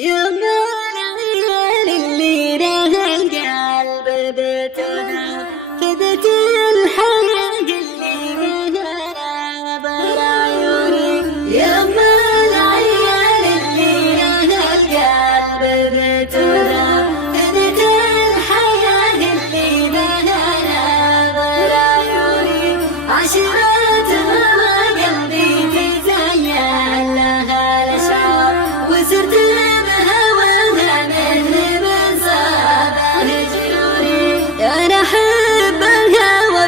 يوم العيال اللي لها القلب بتذهب فدت الحياة اللي بها نظر عيوني. يوم العيال اللي لها القلب بتذهب فدت الحياة اللي بها نظر عيوني. عشرتها قلبي تزين لها الأشعار وسرت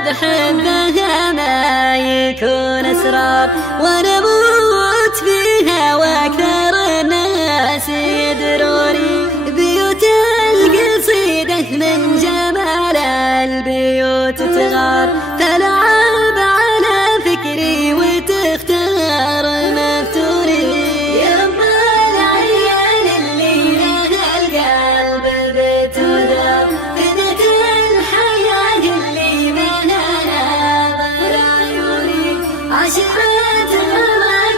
بحبها ما يكون أسرار وأنا أموت فيها وأكثر الناس يدروني. بيوت القصيدة من جمال البيوت تغار تلعب على فكري وتختار مفتوني. يوم العيال اللي لها القلب بتذاب فدت الحياة اللي عشرتها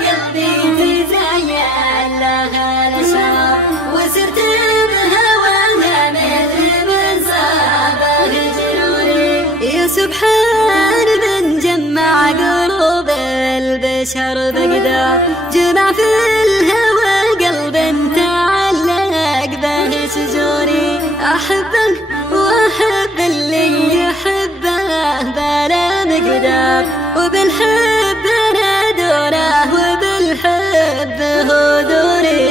قلبي تزين لها الأشعار وسرت بهواها مثل من صابه جنوني. يا سبحان من جمع قلوب البشر بقدار جمع في الهوى قلب تعلق به شجوني. أحبه وأحب اللي يحبه بلا مقدار وبالحب أنا دونه وبالحب هو دوني.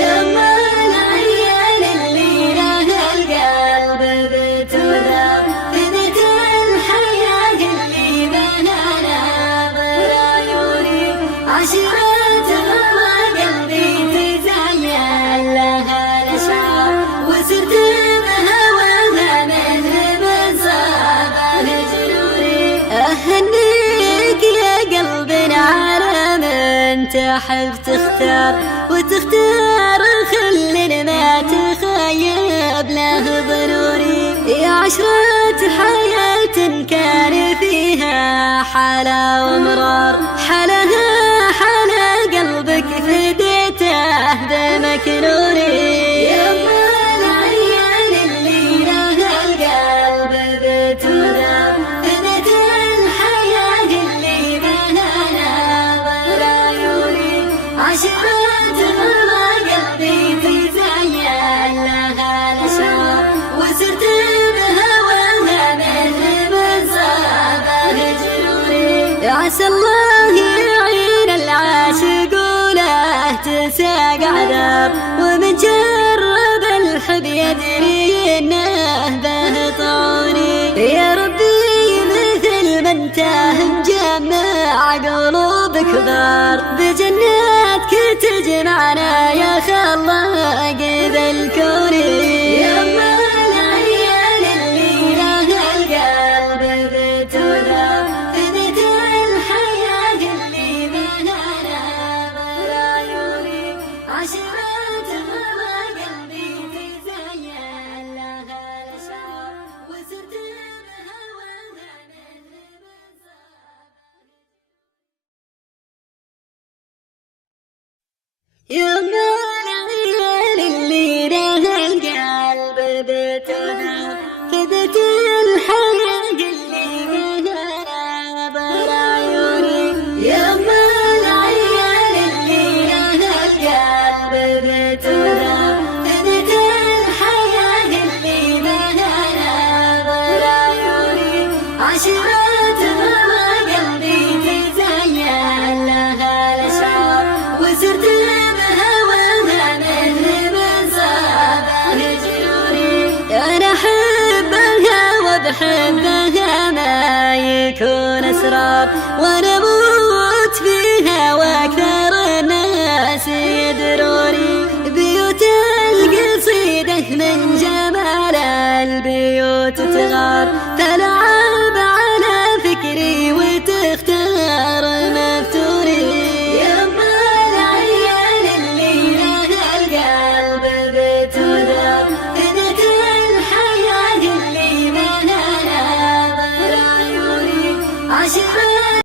يوم العيال اللي لها القلب بتذاب فدت الحياة اللي بها نظر عيوني. عشرتها قلبي تزين لها الأشعار وسرت بهواها مثل من صابه جنوني. أهنيك يا قلبنا على من تحب تختار وتختار خل ما تخيب له ظنوني. يا عشرة حياة كان فيها حلا ومرار حلاها حلا قلبك فديته بمكنوني. يوم العيال اللي لها القلب بتذاب فدت الحياة اللي بها نظر عيوني. عشرتها قلبي تزين لها الأشعار وسرت بهواها مثل من صابه جنوني. عسى الله يعين العاشق وله تساق عذاب ومن جرب الحب يدري انه به طعوني. يا ربي مثل ما انت مجمع قلوب كبار بجناتك تجمعنا يا خلاق ذا الكون. يوم العيال اللي لها القلب بتذاب فدت الحياة اللي بها نظر عيوني. عشرتها قلبي تزين لها الأشعار وسرت بهواها مثل من صابه. يوم العيال اللي لها القلب بتذاب فدت الحياة اللي بها نظر عيوني. يوم العيال اللي لها القلب بتذاب فدت الحياة اللي بها نظر عيوني. عشرتها قلبي تزين لها الأشعار وسرت بهواها مثل من صابه جنوني. أنا أحبها وبحبها ما يكون أسرار وأنا